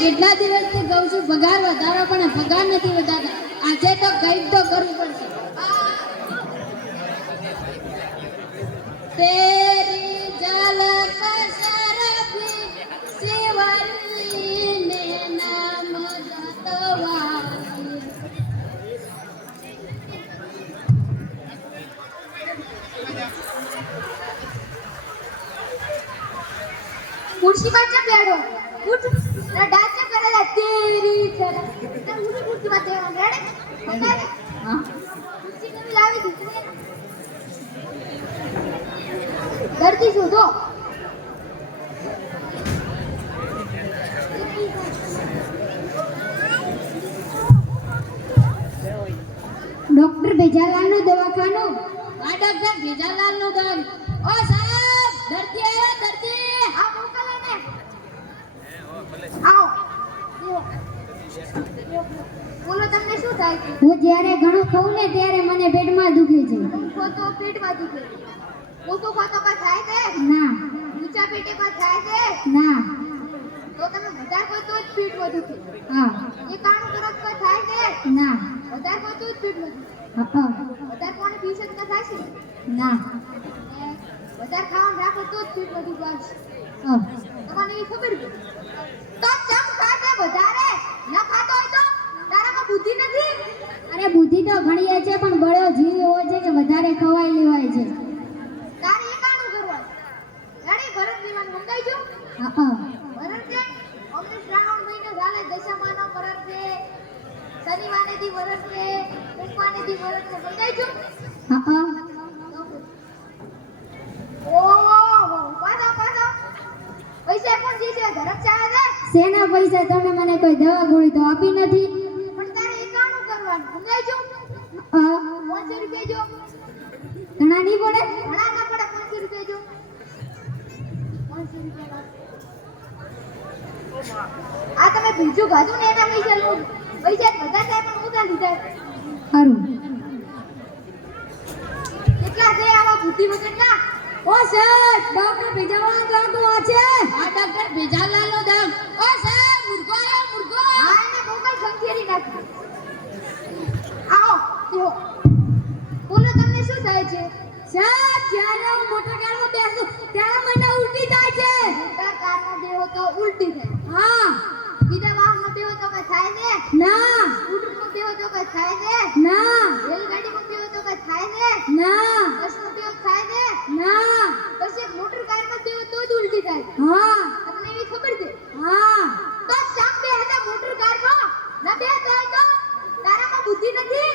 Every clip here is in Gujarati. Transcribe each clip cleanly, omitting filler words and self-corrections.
કેટલા દિવસથી કહું છું પગાર વધારો પણ પગાર નથી વધારતા. આજે તો કંઈક તો કરવું પડશે. તેરી ઝલક સરફી સિવલ્લી ને નામ જતવાલી. कुर्सी पर जब बैठो उठ ना डांस करेला तेरी चला ना उठ कुर्सी पर दे रेडी हां कुर्सी नवी लावी દીકરી કરતી છું તો ડોક્ટર ભેજાલાલનું દવાખાનું. આ ડોક્ટર ભેજાલાલનું દમ. ઓ સાહેબ દર્દી આયા દર્દી. આ મોકલે ને આવો બોલો તમને શું થાય છે? હું જ્યારે ઘણું ખાઉં ને ત્યારે મને પેટમાં દુખે છે. તો તો પેટમાં દુખે છે. મોટો ખાતો કા થાય છે? ના ઊંચા પેટે કા થાય છે? ના. તો તમે વધારે કોઈ તો જ પેટમાં દુખે. હા એ કાણું કરત કા થાય છે? ના. વધારે કોઈ તો જ પેટમાં દુખે. હા વધારે કોને પીસત કા થાય છે? ના. વધારે ખાવાનું રાખો તો જ પેટમાં દુખે આવશે. હા તમને એ ખબર છે? તો ચમ ખાતે વધારે ન ખાતો હોય તો તારામાં બુદ્ધિ નથી. અરે બુદ્ધિ તો ઘણી છે પણ બળો જીવ એવો છે કે વધારે ખવાઈ લેવાય છે. તારે એ કાણું કરવાનું. રેડી ભરત દીવાન મંગાઈ જો. હા ભરત છે અમને શ્રાવણ મહિનો ચાલે દશામાનો ભરત છે. શનિવારે દી ભરત છે. સોમવારે દી ભરત છે મંગાઈ જો. હા ઓહો પાછો પૈસા કોણ દી છે? ધરમ ચાલે છે. શેના પૈસા? તમે મને કોઈ દવા ગોળી તો આપી નથી. પણ તારે એ કાણું કરવાનું મંગાઈ જો. હા 500 રૂપિયા જો. ઘણા નહીં પડે. ઘણા ના પડે 500 રૂપિયા જો. 500 રૂપિયા આ તમે બીજું ગાધું ને એના પૈસા લો. પૈસા બધા થાય પણ ઓછા લીધા. સારું. કેટલા છે આવા બુદ્ધિ વગર ના? ઓ સાહેબ ડોક્ટર ભેજાલાલનું દમ આ છે. આ ડોક્ટર ભેજાલાલનું દમ. ઓ સાહેબ મુર્ગો આયો મુર્ગો. હા એને મોકલ ખંખેરી નાખી. આવો જો બોલો તમને શું થાય છે? સાહેબ જ્યારે હું મોટર કારમાં બેસું ત્યારે મને ઉલટી થાય છે. મોટા કારમાં બેહો તો ઉલટી થાય. હા બીજા વાહનમાં બેહો તો કઈ થાય ને? ના સ્કૂટરમાં બેહો તો કઈ થાય ને? ના રેલગાડીમાં બેહો તો કઈ થાય ને? ના બસમાં બેહો થાય ને? ના. પછી મોટર કારમાં બેહો તો જ ઉલટી થાય. હા તમને એવી ખબર છે? હા તો ચાપ બે હતા મોટર કારમાં ના બે તો તારામાં બુદ્ધિ નથી.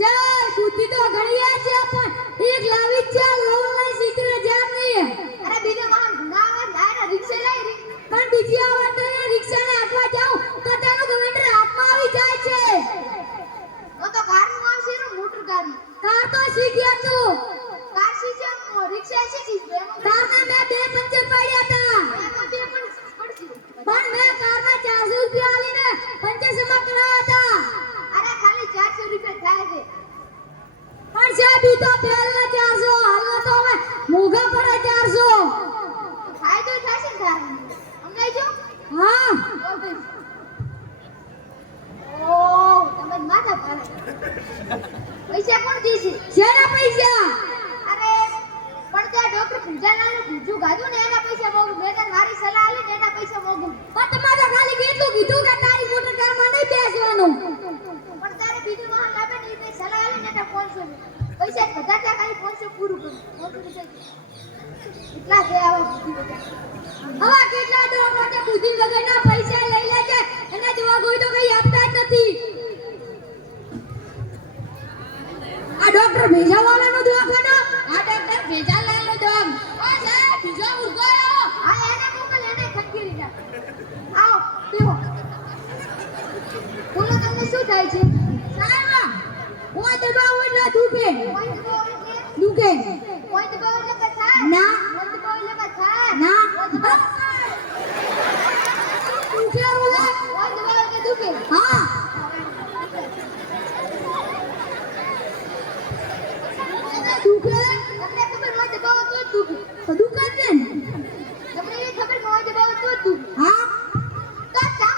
સાહેબ બુદ્ધિ તો ઘણી છે પણ એક લાવી છે લોન લઈ સીધે જામ નહીં. અરે બીજો વાહન ગુનાવા જાય રિક્ષા લઈ પણ બીજી આ વાત એ રિક્ષાને હાથમાં જાઉં તો તેનો ગવર્નર હાથમાં આવી જાય છે. તો કારનું આવશે ને મોટર કારનું. કાર તો શીખ્યા તું. કાર શીખે રિક્ષા શીખી છે. કારના મેં 2 પંચર પાડ્યા હતા એમાં બે પણ પડશે. પણ મેં કારના 400 રૂપિયા આલીને પંચર સમા કરાયા હતા. અરે ખાલી 400 રૂપિયા થાય છે. પણ સાહેબ ઈ તો પહેલા 400 હાલના તો હવે મોંઘા પડે 400. ફાયદો થશે ને તારે સમજાઈ જો. હા ઓ તમે માથા પાડે. પૈસા કોણ દીશે? શેના પૈસા? અરે પણ ત્યાં ડોક્ટર ભુજાલાલનું ભૂજું ગાધું ને એના પૈસા મોગું. મેં તને મારી સલાહ આલી ને એના પૈસા મોગું. પણ તમારે ખાલી કેટલું કીધું કે તારી મોટર કારમાં નહીં બેસવાનું. પણ તારે બીજું વાહન લાવે ને એ સલાહ આલી ને એના 500 પૈસા બધા ત્યાં ખાલી 500 પૂરું કરું. 500 એટલા છે આવા બુદ્ધિ વગર. હવે કેટલા ડોક્ટર બુદ્ધિ વગરના પૈસા લઈ લે છે એના જેવા કોઈ તો કઈ આપતા જ નથી. આ ડોક્ટર ભેજાવાલાનું દવાખાનું. આ ડોક્ટર ભેજાલાલનું દમ. ઓ સાહેબ બીજો મુર્ગો આયો. હા એને મોકલ એને ખંખેરી નાખ. આવો પીવો. બોલો તમને શું થાય છે? સાહેબ હું દબાવ એટલે દુખે. કોઈ દબાવ એટલે દુખે. કોઈ દબાવ એટલે કઈ થાય? ના. કોઈ દબાવ એટલે કઈ થાય? ના. કોઈ દબાવ દુખે ઓલા. કોઈ દબાવ એટલે દુખે. હા દુખે. તમને ખબર હોય દબાવ તો જ દુખે. તો દુખે જ ને. તમને એ ખબર હોય દબાવ તો જ દુખે. હા તો ચાપ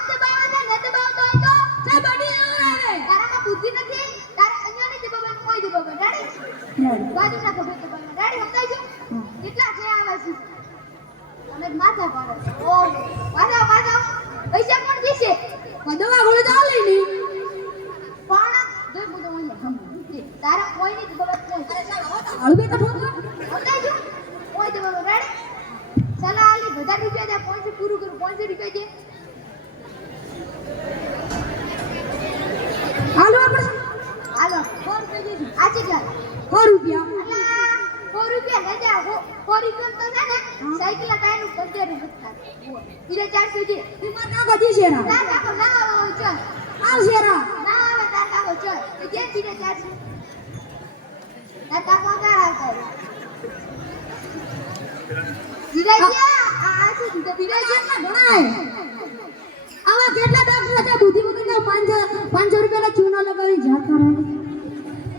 રૂપિયા અલા 100 રૂપિયા લઈ જા 100 રૂપિયા તો છે ને સાયકલ ટાયરનું 15 રૂપિયા બીજા 400 દે તું મારા ગધી શેરા તાર કાકો ના આવે ચલ આવ શેરા ના આવે તાર કાકો ચલ એ દે બીજા 400 તાર કાકો ના આવતા બીજા આ શું બીજા ગણાય આવા કેટલા ડોક્ટર છે બુદ્ધિ વગરના 500 રૂપિયાના ચૂનો લગાવી જા કરે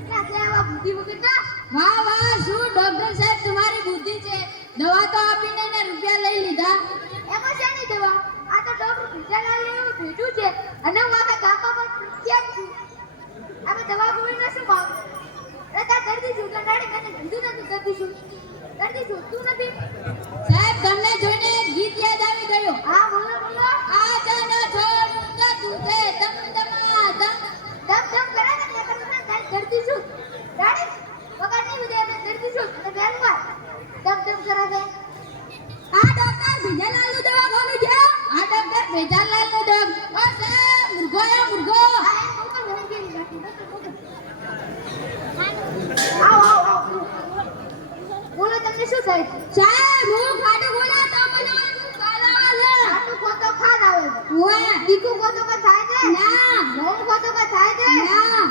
ક્યાં છે આવા બુદ્ધિ વગરના વાહ વાહ શું ડોક્ટર સાહેબ તમારી બુદ્ધિ છે દવા તો આપીને ને રૂપિયા લઈ લીધા એમાં છે નહીં દવા આ તો ડોક્ટર ભીજાલાલ એવું ભેજું છે અને હું આખા ગામમાં પણ પ્રખ્યાત છું આપણે દવા ગોળીને શું ભાવ અરે તાર દર્દી છું એટલે ડાડી મને કીધું નથી દર્દી છું દર્દી છું તું નથી સાહેબ તમને જોઈને એક ગીત યાદ આવી ગયું હા બોલો બોલો આ જન છોડુંગા તુझे દમ દમા દમ દમ દમ કરે ને એટલે કરું ને તાર દર્દી છું ડાડી પકડ નહીં ઉદે અને દર્દી છું અને બેનવા દમ દમ કરે છે આ ડોક્ટર ભીજાલાલનું દવાખાનું છે આ ડોક્ટર ભીજાલાલનું દમ ઓ સાહેબ મુર્ગો એ મુર્ગો આ એ મોકલ હું ગેલી બાકી આવ આવ આવ બોલો તમને શું થાય સાહેબ હું ખાટું બોલા તો મને કાલાવા છે આટલું ખોટો ખાન આવે ઓય દીકુ ખોટો કા થાય છે ના ઘઉં ખોટો કા થાય છે ના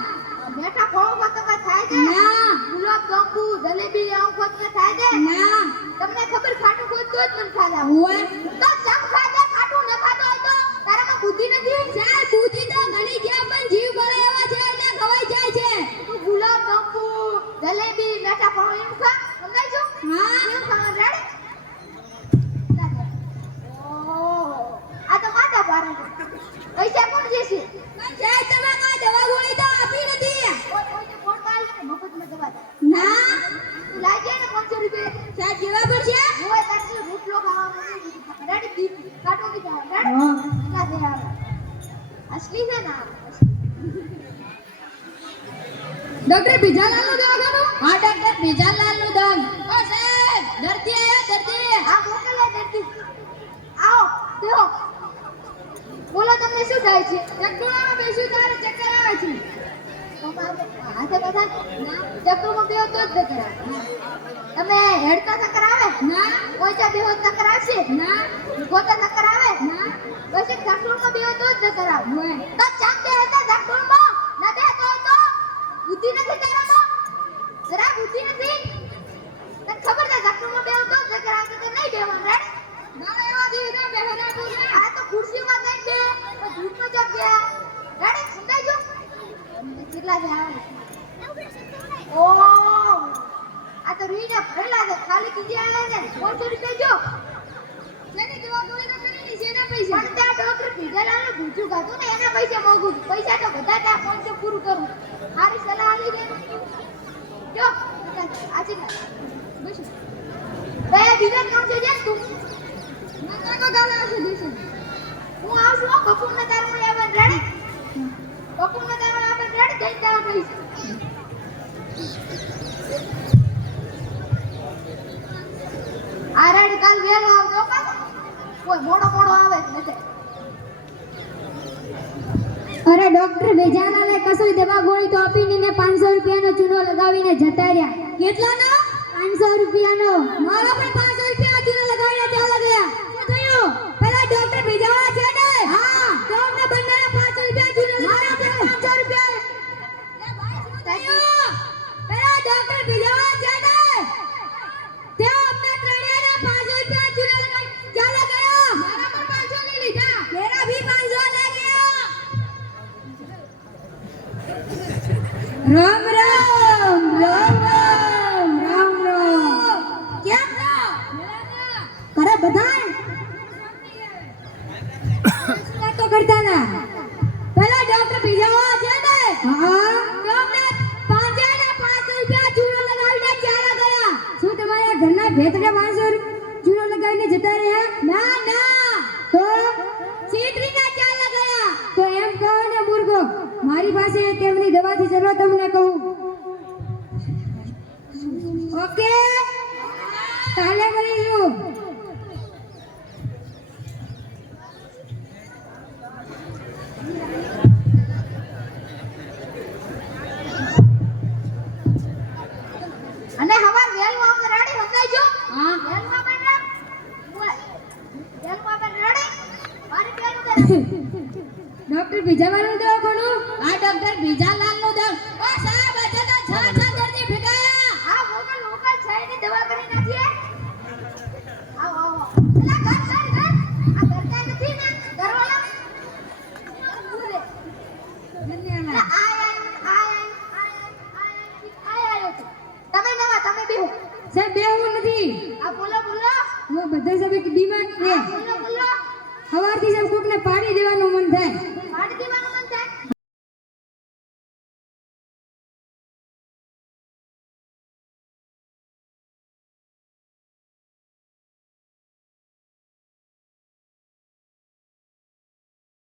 બેઠા ફળ ખોટો કા થાય છે ના ગુલાબ જાંબુ જલેબી આવું ખોટો કા થાય છે ના તમને ખબર ખાટું ખોટું જ મન ખાલા ઓય તો જમ ખાતે ખાટું ન ખાતો હોય તો તારામાં બુદ્ધિ નથી સાહેબ બુદ્ધિ તો ઘણી છે પણ જીવ ગળે એવા છે એટલે ખવાઈ જાય છે તું ગુલાબ જાંબુ જલેબી બેઠા ફળ એમ ખા સમજાય છો હા એમ ખાવા રેડી આ તો માતા પારે પૈસા કોણ દેશે પણ સાહેબ તમે કોઈ દવા ગોળી તો આપી નથી કોઈને ફોન માર લે મફતમાં દવા દે ના લાગે ને 500 રૂપિયા સાહેબ કેવા પડશે હોય તારે રોટલો ખાવા મને રેડી દી કાટો કી જા રેડી હા ના દે આવે અસલી છે ના ડોક્ટર ભીજાલાલનું દવાખાનું હા ડોક્ટર ભીજાલાલનું દમ ઓ સાહેબ દર્દી આયા દર્દી આ મોકલે દર્દી આવો દેહો બોલો તમને શું થાય છે ચક્કરમાં બેસું તારે ચક્કર આવે છે હાથે બધા ચક્કરમાં બેહો તો જ ચક્કર આવે તમે હેડતા ચક્કર આવે ના ઓછા બેહો ચક્કર આવશે ના ગોતા ચક્કર આવે ના બસ એક ચક્કરમાં બેહો તો જ ચક્કર આવે હોય તો ચામ બે હતા ચક્કરમાં ના બે તો બુદ્ધિ નથી તારામાં જરા બુદ્ધિ નથી તને ખબર છે ચક્કરમાં બેહો તો જ ચક્કર આવે તો નહીં બેહવાનું રેડી મારે એવા દીધા બેહના બોલે આ તો ખુરશીમાં નહીં બે ધૂપમાં જપ ગયા રેડી સમજાઈ જો કેટલા છે ઓ આ તો રીના ભરેલા છે ખાલી કીધી આલે ને 500 રૂપિયા જો જેની દવા ગોળી તો કરી ની જેના પૈસા પણ ત્યાં ડોક્ટર ભીજાલાલનું ભૂચું ખાધું ને એના પૈસા મોંઘું પૈસા તો બધા ત્યાં 500 પૂરું કરું મારી સલાહ આલી દે જો આજે બસ બે બીજા કામ છે જે તું ના કો ગાલે આવશે દિવસે હું આવશું બપોરના તારું લેવા રેડી બપોરના તારું આપણે રેડી દઈ દેવા પૈસા આ રેડી કાલ વેલો આવજો પાછો કોઈ મોડો આવે જ નથી અરે ડોક્ટર ભીજાલાલે કસુઈ દવા ગોળી તો આપીને ને 500 રૂપિયાનો ચૂનો લગાવીને જતા રહ્યા કેટલાનો 500 રૂપિયાનો મારો પણ 500 રૂપિયાનો ચૂનો લગાવીને ચાલ્યા ગયા શું થયું પેલા ડોક્ટર ભીજાવાળા છે ને હા તો અમને બંનેને 500 રૂપિયા ચૂનો મારા પણ 500 રૂપિયા એ ભાઈ શું થયું પેલા ડોક્ટર ભીજાવાળા છે ને તેઓ અમને ત્રણેયને 500 રૂપિયા ચૂનો લગાવી ચાલ્યા ગયા મારા પણ 500 લઈ લીધા મેરા ભી 500 લે ગયા રામ રામ રામ રામ રામ રામ કેમ છો કરે બધાય વાતો કરતા ના પેલા ડોક્ટર ભીજાવા છે ને હા તમને 500 રૂપિયા ચૂનો લગાવીને ચાલ્યા ગયા શું તમારા ઘરના ભેતરે 500 ચૂનો લગાવીને જતા રહ્યા ના ના તો સીટરીના ચાલ્યા ગયા તો એમ કહો ને મુર્ગો મારી પાસે તેમની દવાથી ચલો તમને કહું ઓકે કાલે મળીશું ડોક્ટર ભીજાવાળાનું દવાખાનું? આ ડોક્ટર ભીજાલાલનું દવા. ઓ સાહેબ, અચાનક છ દર્દી ભેગાયા. આ મોકલ મોકલ છે એની દવા કરી નાખીએ. આવો આવો. એલા ઘર ઘર ઘર. આ ઘરતા નથી ને ઘરવાળા. ઉરે. ધન્યવાદ. આયો તો. તમે નવા તમે બેહો. સાહેબ બેહવું નથી. આ બોલો બોલો. હું બધા સાહેબ બીમાર છે. બોલો બોલો. સવારથી સાહેબ કોકને પાડી દેવાનું મન થાય. પાડી દેવા